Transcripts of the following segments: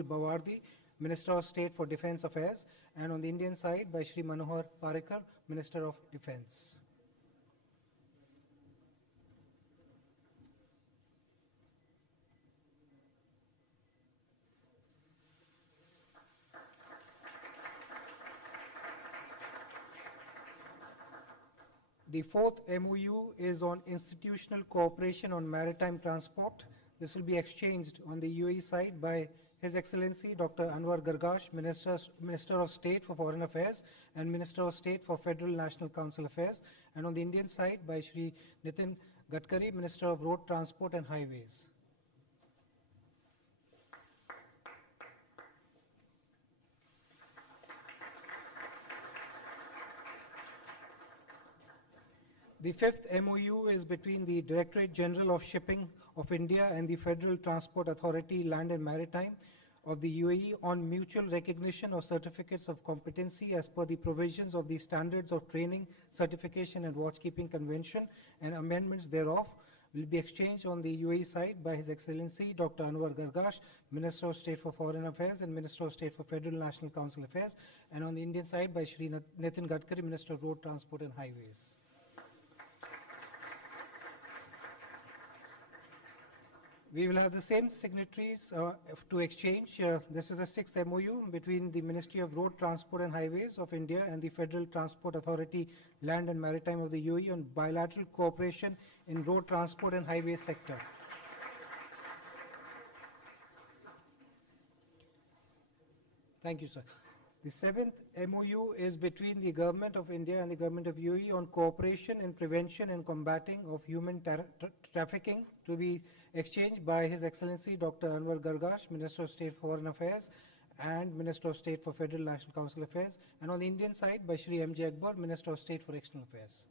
Bawardi, Minister of State for Defence Affairs, and on the Indian side by Shri Manohar Parrikar, Minister of Defence. The fourth MOU is on institutional cooperation on maritime transport. This will be exchanged on the UAE side by His Excellency Dr. Anwar Gargash, Minister of State for Foreign Affairs and Minister of State for Federal National Council Affairs, and on the Indian side by Shri Nitin Gadkari, Minister of Road Transport and Highways. The fifth MOU is between the Directorate General of Shipping of India and the Federal Transport Authority, Land and Maritime of the UAE on mutual recognition of certificates of competency as per the provisions of the Standards of Training, Certification and Watchkeeping Convention and amendments thereof will be exchanged on the UAE side by His Excellency Dr. Anwar Gargash, Minister of State for Foreign Affairs and Minister of State for Federal National Council Affairs, and on the Indian side by Shri Nitin Gadkari, Minister of Road Transport and Highways. We will have the same signatories to exchange. This is the sixth MOU between the Ministry of Road Transport and Highways of India and the Federal Transport Authority, Land and Maritime of the UAE on bilateral cooperation in road transport and highway sector. Thank you, sir. The seventh MOU is between the Government of India and the Government of UAE on cooperation in prevention and combating of human trafficking to be exchanged by His Excellency Dr. Anwar Gargash, Minister of State for Foreign Affairs and Minister of State for Federal National Council Affairs, and on the Indian side by Shri M.J. Akbar, Minister of State for External Affairs.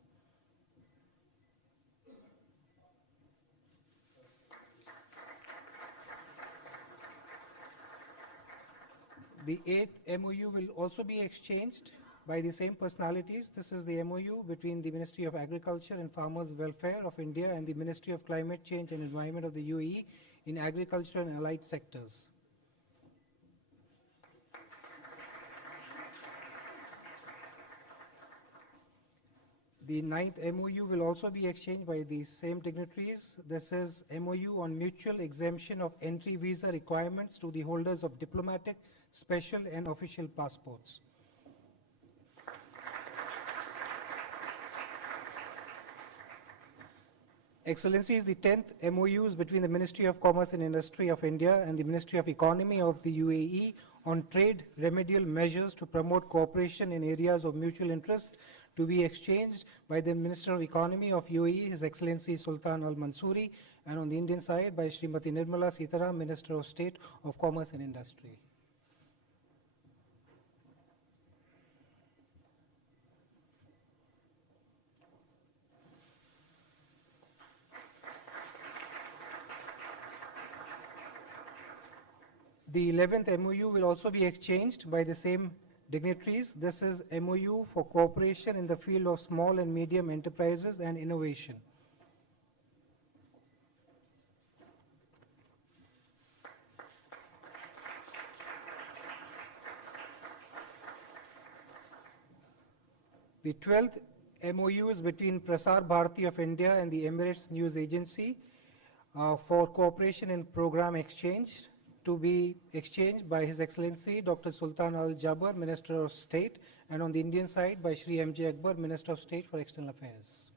The eighth MOU will also be exchanged by the same personalities. This is the MOU between the Ministry of Agriculture and Farmers Welfare of India and the Ministry of Climate Change and Environment of the UAE in agriculture and allied sectors. The ninth MOU will also be exchanged by the same dignitaries. This is MOU on mutual exemption of entry visa requirements to the holders of diplomatic, special and official passports. Excellencies, the 10th MOU is between the Ministry of Commerce and Industry of India and the Ministry of Economy of the UAE on trade remedial measures to promote cooperation in areas of mutual interest to be exchanged by the Minister of Economy of UAE, His Excellency Sultan Al Mansouri, and on the Indian side by Srimati Nirmala Sitaram, Minister of State of Commerce and Industry. The 11th MOU will also be exchanged by the same dignitaries. This is MOU for cooperation in the field of small and medium enterprises and innovation. The 12th MOU is between Prasar Bharati of India and the Emirates News Agency for cooperation in program exchange to be exchanged by His Excellency Dr. Sultan Al Jaber, Minister of State, and on the Indian side by Shri M.J. Akbar, Minister of State for External Affairs.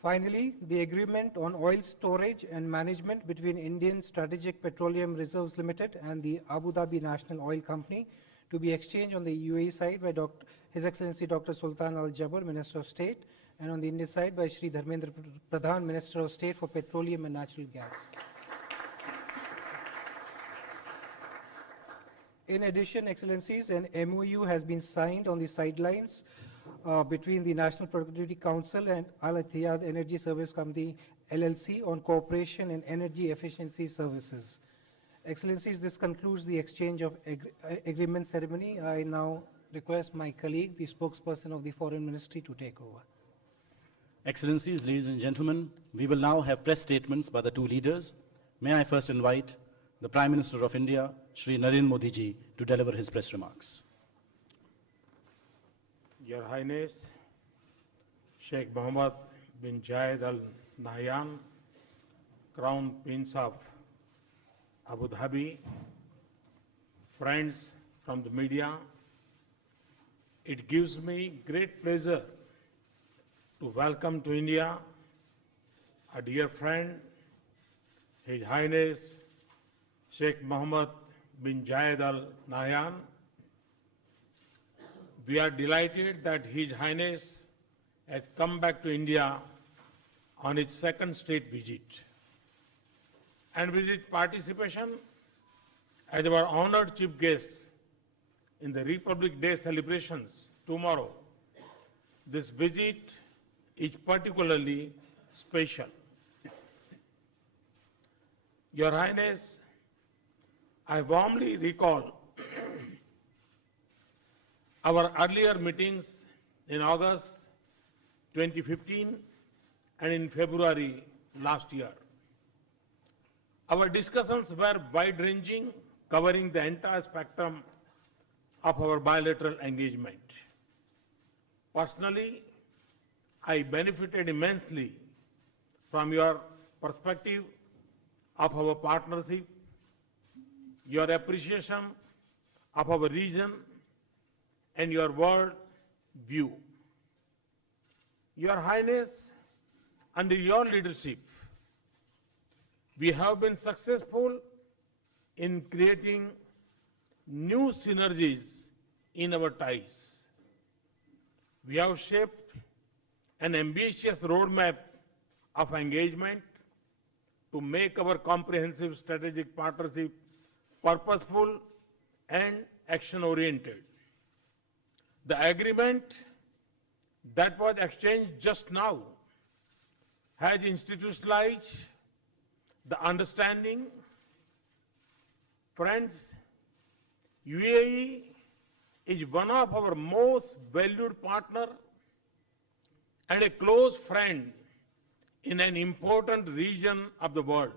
Finally, the agreement on oil storage and management between Indian Strategic Petroleum Reserves Limited and the Abu Dhabi National Oil Company to be exchanged on the UAE side by His Excellency Dr. Sultan Al Jaber, Minister of State, and on the Indian side by Shri Dharmendra Pradhan, Minister of State for Petroleum and Natural Gas. In addition, Excellencies, an MOU has been signed on the sidelines between the National Productivity Council and Al Ittihad Energy Service Company LLC on cooperation in energy efficiency services. Excellencies, this concludes the exchange of agreement ceremony. I now request my colleague, the spokesperson of the Foreign Ministry, to take over. Excellencies, ladies and gentlemen, we will now have press statements by the two leaders. May I first invite the Prime Minister of India, Shri Narendra Modi ji, to deliver his press remarks. Your Highness, Sheikh Mohammed bin Zayed Al Nahyan, Crown Prince of Abu Dhabi, friends from the media, it gives me great pleasure to welcome to India a dear friend, His Highness Sheikh Mohammed bin Zayed Al Nahyan. We are delighted that His Highness has come back to India on his second state visit. And with his participation as our honored chief guest in the Republic Day celebrations tomorrow, this visit is particularly special. Your Highness, I warmly recall our earlier meetings in August 2015 and in February last year. Our discussions were wide-ranging, covering the entire spectrum of our bilateral engagement. Personally, I benefited immensely from your perspective of our partnership, your appreciation of our region, and your world view. Your Highness, under your leadership, we have been successful in creating new synergies in our ties. We have shaped an ambitious roadmap of engagement to make our comprehensive strategic partnership purposeful and action-oriented. The agreement that was exchanged just now has institutionalized the understanding. Friends, UAE is one of our most valued partners and a close friend in an important region of the world.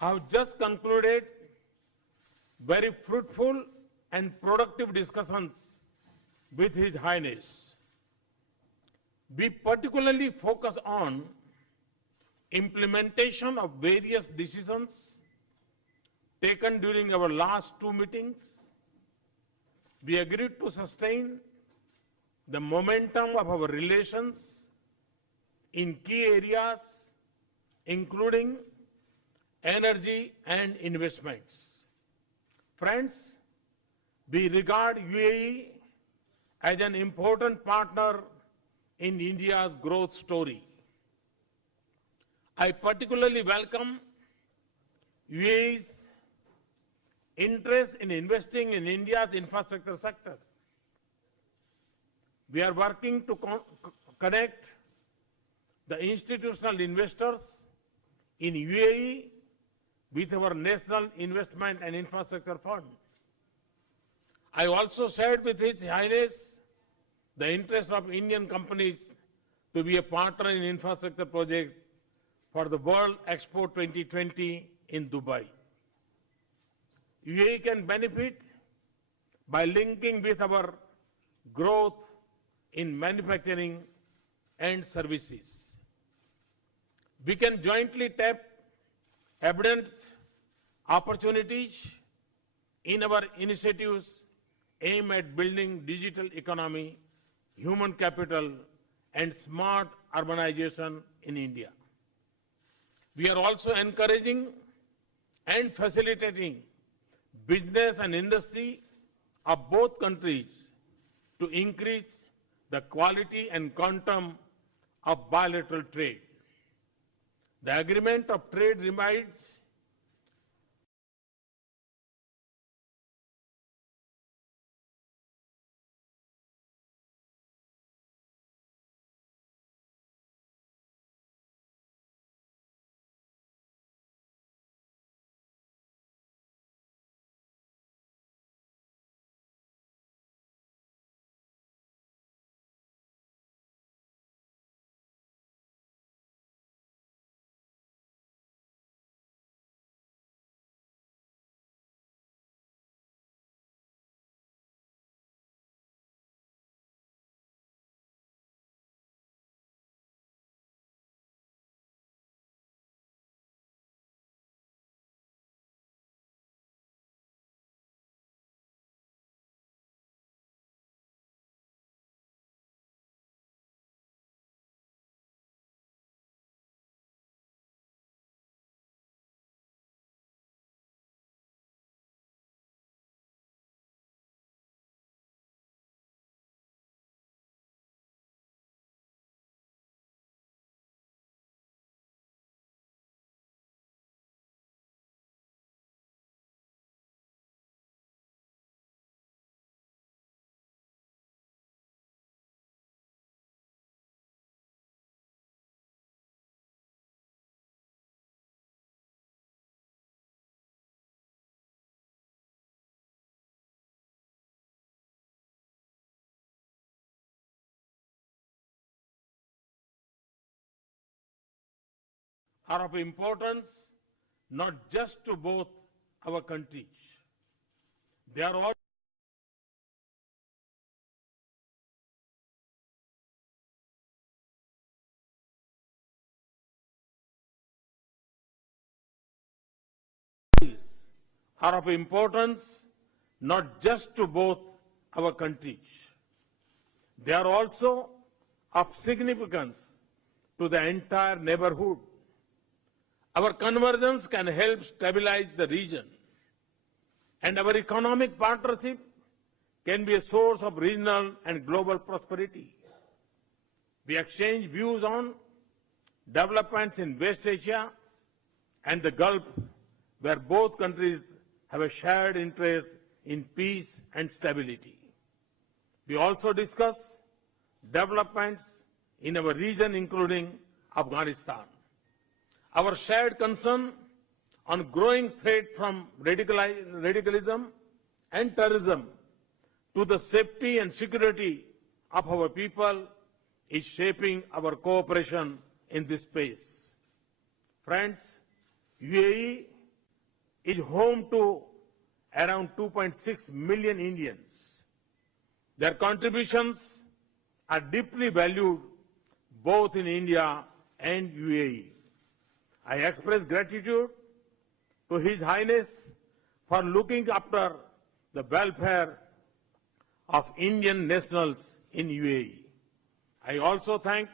I have just concluded very fruitful and productive discussions with His Highness. We particularly focus on implementation of various decisions taken during our last two meetings. We agreed to sustain the momentum of our relations in key areas, including energy and investments. Friends, we regard UAE as an important partner in India's growth story. I particularly welcome UAE's interest in investing in India's infrastructure sector. We are working to connect the institutional investors in UAE with our National Investment and Infrastructure Fund. I also shared with His Highness the interest of Indian companies to be a partner in infrastructure projects for the World Expo 2020 in Dubai. UAE can benefit by linking with our growth in manufacturing and services. We can jointly tap abundant opportunities in our initiatives aimed at building digital economy, human capital, and smart urbanization in India. We are also encouraging and facilitating business and industry of both countries to increase the quality and quantum of bilateral trade. The agreement of trade remains are of importance not just to both our countries. They are also are of importance not just to both our countries. They are also of significance to the entire neighborhood. Our convergence can help stabilize the region, and our economic partnership can be a source of regional and global prosperity. We exchange views on developments in West Asia and the Gulf, where both countries have a shared interest in peace and stability. We also discuss developments in our region, including Afghanistan. Our shared concern on growing threat from radicalism and terrorism to the safety and security of our people is shaping our cooperation in this space. Friends, UAE is home to around 2.6 million Indians. Their contributions are deeply valued both in India and UAE. I express gratitude to His Highness for looking after the welfare of Indian nationals in UAE. I also thank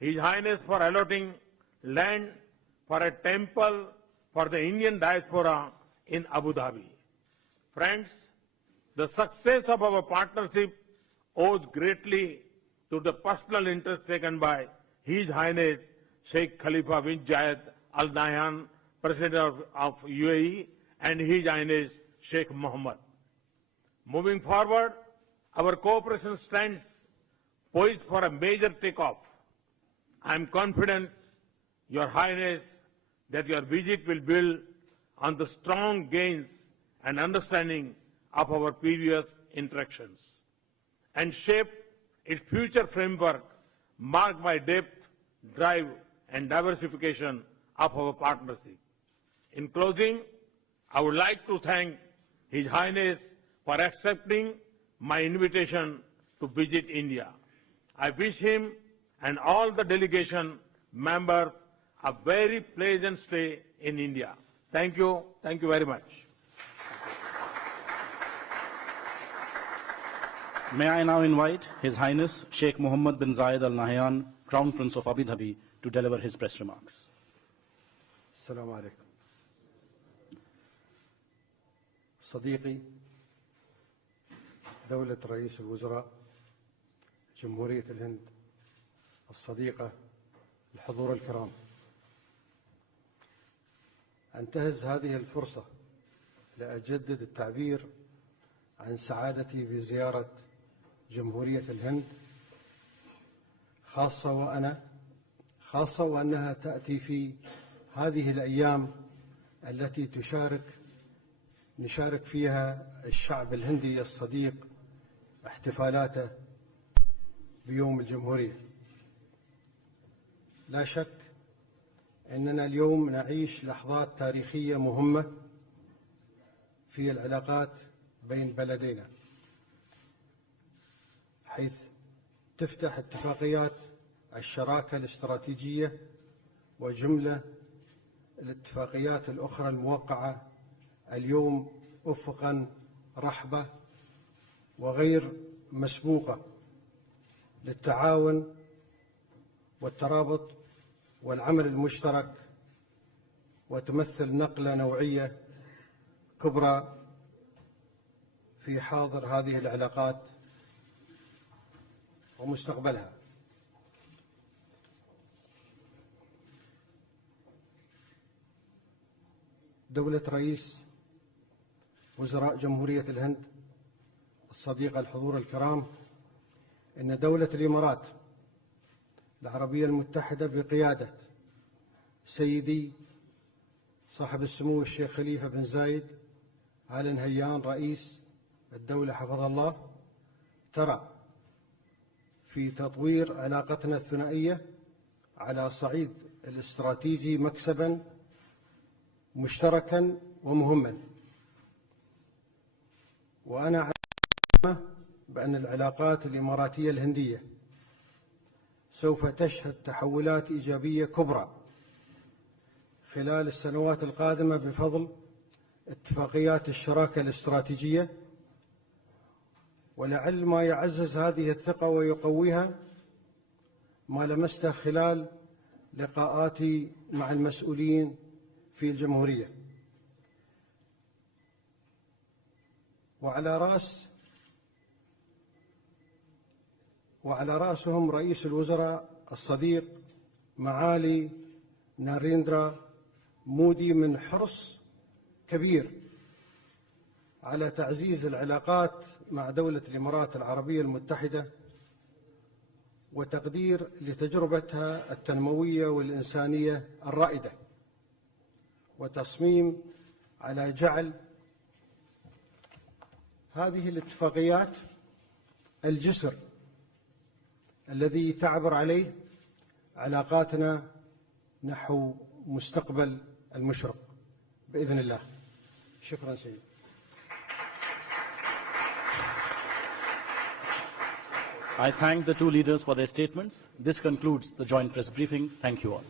His Highness for allotting land for a temple for the Indian diaspora in Abu Dhabi. Friends, the success of our partnership owes greatly to the personal interest taken by His Highness Sheikh Khalifa bin Zayed Al Nahyan, President of UAE, and His Highness Sheikh Mohammed. Moving forward, our cooperation stands poised for a major takeoff. I am confident, Your Highness, that your visit will build on the strong gains and understanding of our previous interactions and shape its future framework marked by depth, drive, and diversification of our partnership. In closing, I would like to thank His Highness for accepting my invitation to visit India. I wish him and all the delegation members a very pleasant stay in India. Thank you. Thank you very much. May I now invite His Highness Sheikh Mohammed bin Zayed Al Nahyan, Crown Prince of Abu Dhabi, to deliver his press remarks. السلام عليكم. صديقي دولة رئيس الوزراء جمهورية الهند الصديقة الحضور الكرام، أنتهز هذه الفرصة لأجدد التعبير عن سعادتي بزيارة جمهورية الهند، خاصة وأنها تأتي في هذه الأيام التي نشارك فيها الشعب الهندي الصديق احتفالاته بيوم الجمهورية. لا شك أننا اليوم نعيش لحظات تاريخية مهمة في العلاقات بين بلدينا، حيث تفتح اتفاقيات الشراكة الاستراتيجية وجملة الاتفاقيات الأخرى الموقعة اليوم أفقاً رحبة وغير مسبوقة للتعاون والترابط والعمل المشترك، وتمثل نقلة نوعية كبرى في حاضر هذه العلاقات ومستقبلها. دولة رئيس وزراء جمهورية الهند الصديقة الحضور الكرام، إن دولة الإمارات العربية المتحدة بقيادة سيدي صاحب السمو الشيخ خليفة بن زايد آل نهيان رئيس الدولة حفظه الله، ترى في تطوير علاقتنا الثنائية على صعيد الاستراتيجي مكسبا مشتركا ومهما. وأنا أعلم بأن العلاقات الإماراتية الهندية سوف تشهد تحولات إيجابية كبرى خلال السنوات القادمة بفضل اتفاقيات الشراكة الاستراتيجية، ولعل ما يعزز هذه الثقة ويقويها ما لمسته خلال لقاءاتي مع المسؤولين في الجمهورية، وعلى رأسهم رئيس الوزراء الصديق معالي ناريندرا مودي من حرص كبير على تعزيز العلاقات مع دولة الإمارات العربية المتحدة وتقدير لتجربتها التنموية والإنسانية الرائدة، وتصميم على جعل هذه الاتفاقيات الجسر الذي تعبر عليه علاقاتنا نحو مستقبل المشرق بإذن الله. شكرا سيدي. I thank the two leaders for their statements. This concludes the joint press briefing. Thank you all.